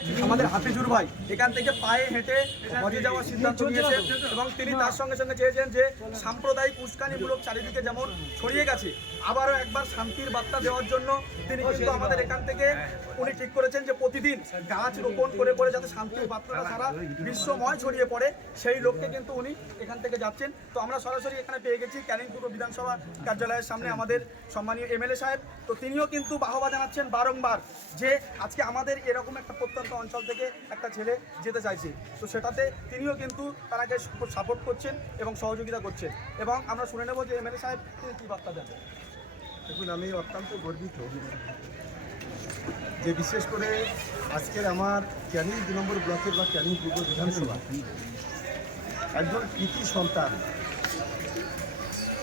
আমাদের হাফিজুর ভাই এখান থেকে পায়ে হেঁটে হজে যাওয়ার সিদ্ধান্ত নিয়েছেন এবং তিনি তার সঙ্গে সঙ্গে চেয়েছেন যে সাম্প্রদায়িক উস্কানিমূলক চারিদিকে যেমন ছড়িয়ে গেছে আবারও একবার শান্তির বার্তা দেওয়ার জন্য তিনি কিন্তু আমাদের এখান থেকে উনি ঠিক করেছেন যে প্রতিদিন গাছ রোপণ করে করে যাতে শান্তির বার্তাটা সারা বিশ্বময় ছড়িয়ে পড়ে সেই লক্ষ্যে কিন্তু উনি এখান থেকে যাচ্ছেন। তো আমরা সরাসরি এখানে পেয়ে গেছি ক্যানিং পূর্ব বিধানসভা কার্যালয়ের সামনে আমাদের সম্মানীয় এমএলএ সাহেব। তো তিনিও কিন্তু বাহবা জানাচ্ছেন বারংবার যে আজকে আমাদের এরকম একটা প্রত্যন্ত অঞ্চল থেকে একটা ছেলে যেতে চাইছে, তো সেটাতে তিনিও কিন্তু তারাকে সাপোর্ট করছেন এবং সহযোগিতা করছেন। এবং আমরা শুনে নেব যে এমএলএ সাহেব তিনি কী বার্তা দেন। দেখুন, আমি অত্যন্ত গর্বিত যে বিশেষ করে আজকের আমার ক্যানিং ২ নম্বর ব্লকের বা ক্যানিং পূর্ব বিধানসভা একজন কৃতি সন্তান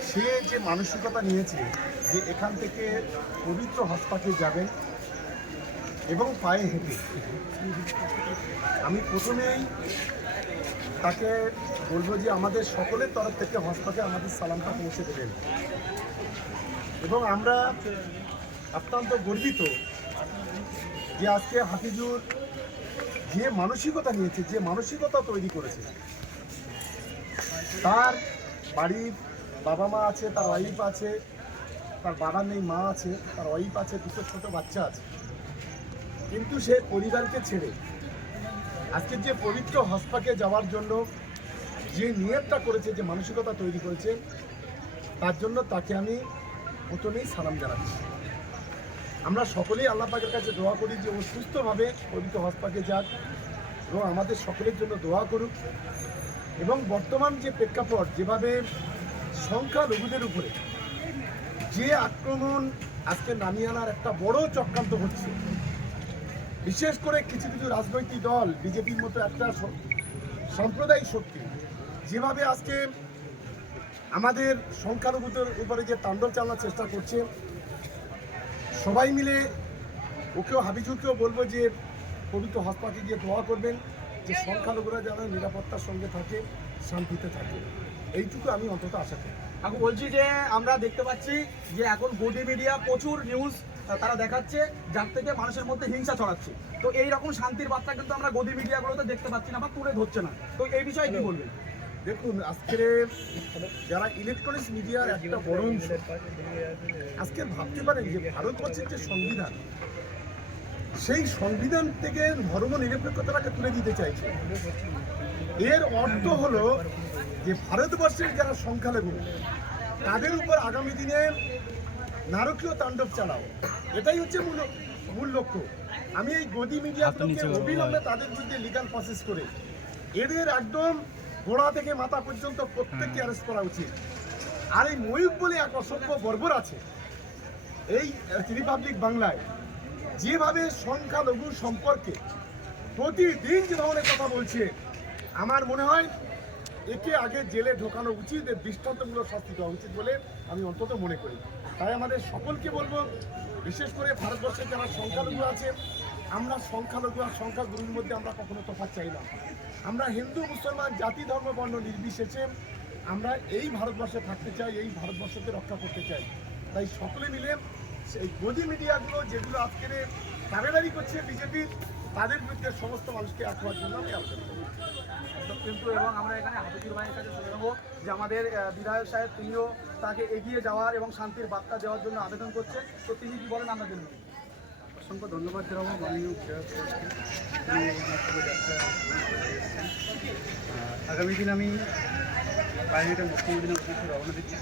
সে যে মানসিকতা নিয়েছে যে এখান থেকে পবিত্র হজপাকে যাবেন এবং পায়ে হেঁটে। আমি প্রথমেই তাকে বলবো যে আমাদের সকলের তরফ থেকে হজপাকে আমাদের সালামটা পৌঁছে দেবেন এবং আমরা অত্যন্ত গর্বিত যে আজকে হাফিজুর যে মানসিকতা নিয়েছে, যে মানসিকতা তৈরি করেছে, তার বাড়ির বাবা মা আছে, তার ওয়াইফ আছে, তার বাবা নেই মা আছে, তার ওয়াইফ আছে, দুটো ছোট বাচ্চা আছে, কিন্তু সে পরিবারকে ছেড়ে আজকে যে পবিত্র হজপাকে যাওয়ার জন্য যে নিয়তটা করেছে, যে মানসিকতা তৈরি করেছে, তার জন্য তাকে আমি প্রথমেই সালাম জানাচ্ছি। আমরা সকলেই আল্লাহ পাকের কাছে দোয়া করি যে ও সুস্থভাবে পবিত্র হজপাকে যাক এবং আমাদের সকলের জন্য দোয়া করুক। এবং বর্তমান যে প্রেক্ষাপট, যেভাবে সংখ্যালঘুদের উপরে যে আক্রমণ আজকে নামিয়ে আনার একটা বড় চক্রান্ত হচ্ছে, বিশেষ করে কিছু কিছু রাজনৈতিক দল, বিজেপির মতো একটা সাম্প্রদায়িক শক্তি যেভাবে আজকে আমাদের সংখ্যালঘুদের উপরে যে তাণ্ডব চালানোর চেষ্টা করছে, সবাই মিলে ওকেও হাবিজুরকেও বলবো যে পবিত্র হজপাকে গিয়ে দোয়া করবেন যে সংখ্যালঘুরা যেন নিরাপত্তার সঙ্গে থাকে, শান্তিতে থাকে। এইটুকু আমি অন্তত আশা করি। এখন বলছি যে আমরা দেখতে পাচ্ছি যে এখন গদি মিডিয়া প্রচুর নিউজ তারা দেখাচ্ছে যার থেকে মানুষের মধ্যে হিংসা ছড়াচ্ছে। তো এই রকম শান্তির বার্তা কিন্তু আমরা গদি মিডিয়াগুলোতে দেখতে পাচ্ছি না বা তুলে ধরছে না। তো এই বিষয়ে কি বলবেন? দেখুন, আজকের যারা ইলেকট্রনিক্স মিডিয়ার একটা বড় অংশ আজকে ভাবতে পারেন যে ভারতবর্ষের যে সংবিধান, সেই সংবিধান থেকে ধর্ম নিরপেক্ষতাটাকে তুলে দিতে চাইছে। এর অর্থ হলো যে ভারতবর্ষের যারা সংখ্যালঘু তাদের উপর আগামী দিনে নারকীয় তাণ্ডব চালাও, এটাই হচ্ছে মূল লক্ষ্য। আমি এই গদি মিডিয়াগুলোকে অবিলম্বে তাদের বিরুদ্ধে লিগাল প্রসেস করে এদের একদম গোড়া থেকে মাথা পর্যন্ত প্রত্যেককে অ্যারেস্ট করা উচিত। আর এই ময়ূক বলে এক অসভ্য বর্বর আছে এই রিপাবলিক বাংলায়, যেভাবে সংখ্যালঘু সম্পর্কে প্রতিদিন যে ধরনের কথা বলছে, আমার মনে হয় একে আগে জেলে ঢোকানো উচিত, এর দৃষ্টান্তমূলক শাস্তি দেওয়া উচিত বলে আমি অন্তত মনে করি। তাই আমাদের সকলকে বলবো, বিশেষ করে ভারতবর্ষের যারা সংখ্যালঘু আছে, আমরা সংখ্যালঘু আর সংখ্যাগুরুর মধ্যে আমরা কখনো তফাৎ চাই না। আমরা হিন্দু মুসলমান জাতি ধর্ম বর্ণ নির্বিশেষে আমরা এই ভারতবর্ষে থাকতে চাই, এই ভারতবর্ষকে রক্ষা করতে চাই। তাই সকলে মিলে সেই গদি মিডিয়াগুলো যেগুলো আজকের দাবেদারি করছে বিজেপির, তাদের বিরুদ্ধে সমস্ত মানুষকে এক হওয়ার জন্য আমি আবেদন করি। কিন্তু এবং আমরা এখানে হাফিজুর ভাইয়ের কাছে শুনে নেবো যে আমাদের বিধায়ক সাহেব তিনিও তাকে এগিয়ে যাওয়ার এবং শান্তির বার্তা দেওয়ার জন্য আবেদন করছে। তো তিনি কি বলেন আমরা জন্য? অসংখ্য ধন্যবাদ জানাবো মাননীয় আগামী দিন আমি প্রাইভেটে মুখ্যমন্ত্রীর উদ্দেশ্যে রওনা দিচ্ছি।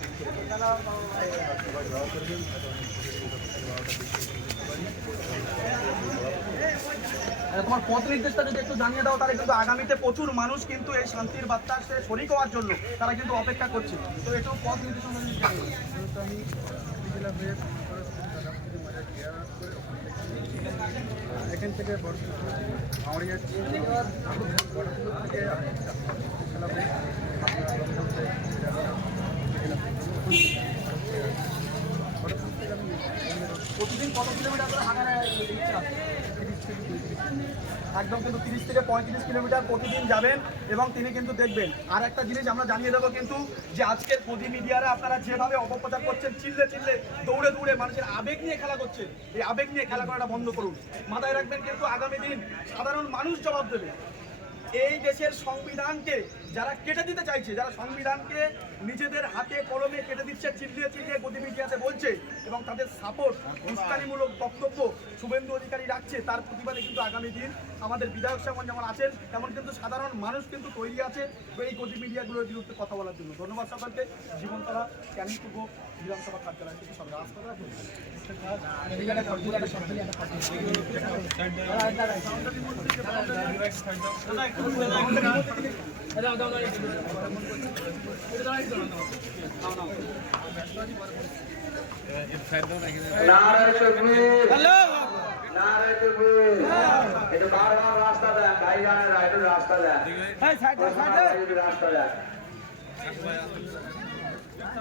তোমার পথ নির্দেশটা যদি একটু জানিয়ে দাও, তাহলে কিন্তু আগামীতে প্রচুর মানুষ কিন্তু এই শান্তির বার্তা শরিক হওয়ার জন্য তারা কিন্তু অপেক্ষা করছে। তো একটু পথ নির্দেশনা আমি এখান থেকে মাওড়ি যাচ্ছি, প্রতিদিন কত কিলোমিটার করে হাঁটার ইচ্ছা আছে? একদম কিন্তু 30 থেকে 35 কিলোমিটার প্রতিদিন যাবেন এবং তিনি কিন্তু দেখবেন। আর একটা জিনিস আমরা জানিয়ে দেবো কিন্তু যে আজকের গদি মিডিয়ারা আপনারা যেভাবে অপপ্রচার করছেন, চিল্লে চিল্লে দৌড়ে দৌড়ে মানুষের আবেগ নিয়ে খেলা করছেন, এই আবেগ নিয়ে খেলা করাটা বন্ধ করুন। মাথায় রাখবেন কিন্তু আগামী দিন সাধারণ মানুষ জবাব দেবে। এই দেশের সংবিধানকে যারা কেটে দিতে চাইছে, যারা সংবিধানকে নিজেদের হাতে কলমে কেটে দিচ্ছে, চিল্লিয়ে চিল্লিয়ে গদি মিডিয়াতে বলছে এবং তাদের সাপোর্ট উস্কানিমূলক বক্তব্য শুভেন্দু অধিকারী রাখছে, তার প্রতিবাদে কিন্তু আগামী দিন আমাদের বিধায়ক সাহেব যেমন আছেন তেমন কিন্তু সাধারণ মানুষ কিন্তু তৈরি আছে এই গদি মিডিয়াগুলোর বিরুদ্ধে কথা বলার জন্য। ধন্যবাদ সকলকে। জীবনতলা ক্যানিং পূর্ব বিধানসভা কার্যালয় থেকে সব এটা বারবার রাস্তা দেন, ভাইজানেরা একটু রাস্তা দেন, রাস্তা দেন।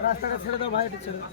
রাস্তাটা ছেড়ে দাও ভাই, একটু ছেড়ে দাও।